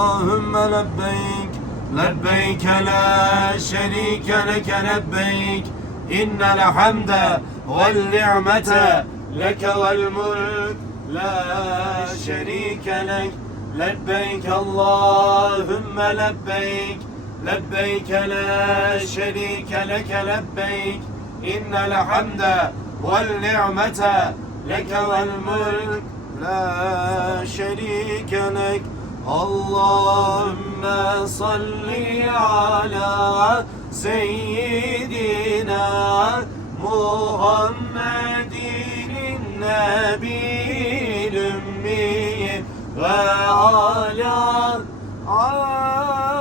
اللهم لبيك لبيك لا شريك لك لبيك إن الحمد والنعمة لك والملك لا شريك لك لبيك اللهم لبيك لبيك لا شريك لك لبيك إن الحمد والنعمة لك والملك لا شريك لك اللهم صل على سيدنا محمد النبي الأمي وعلى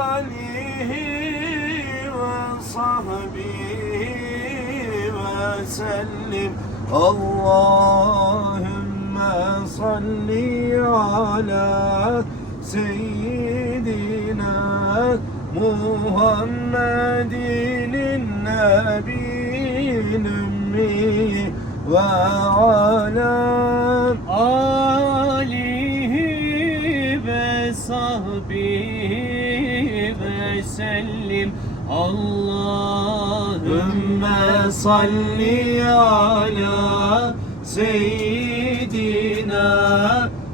آله وصحبه وسلم اللهم صل على سيدنا محمد النبي الأمي وعلى آله وصحبه وسلم اللهم صل على سيدنا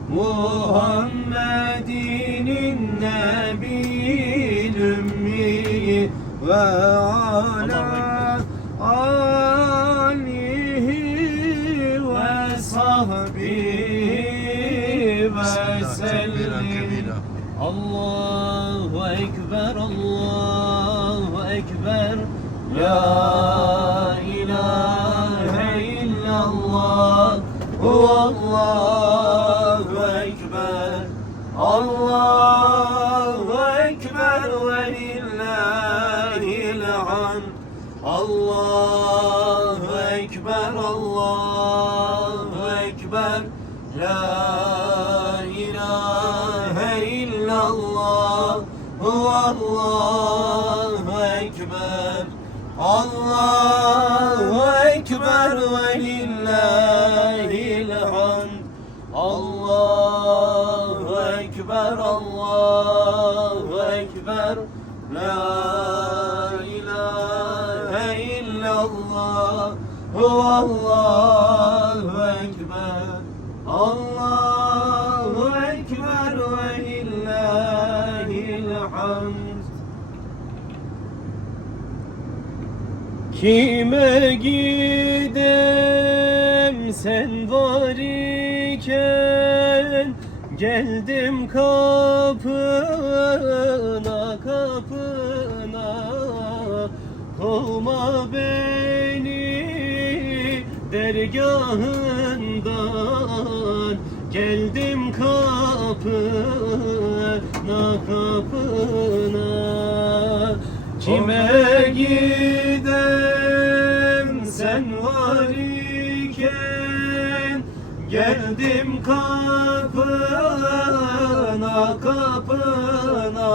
محمد النبي الأمي وعلى آله وصحبه وسلم الله أكبر الله أكبر لا إله إلا الله هو الله أكبر الله أكبر ولله الحمد الله أكبر الله أكبر لا إله إلا الله هو الله أكبر الله أكبر ولله الحمد الله أكبر الله أكبر لا إله إلا الله هو الله أكبر الله أكبر ولله الحمد. Kime gidem sen var iken geldim kapına kapına kovma beni dergahından geldim kapına kapına kime gidem sen var iken geldim kapına kapına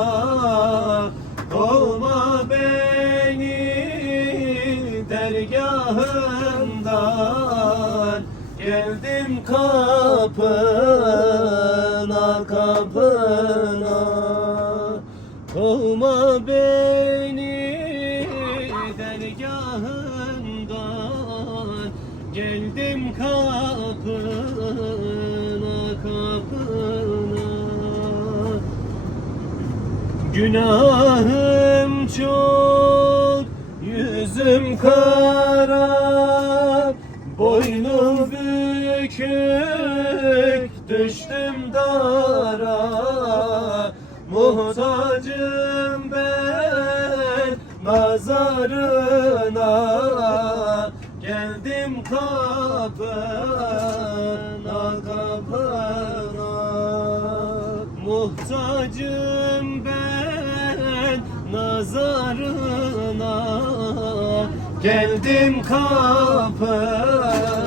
kovma beni dergahından geldim kapına kapına kovma beni dergahından geldim kapına kapına günahım çok yüzüm kara boynum bükük düştüm dara muhtacım ben nazarına geldim kapına kapına muhtacım ben nazarına geldim kapına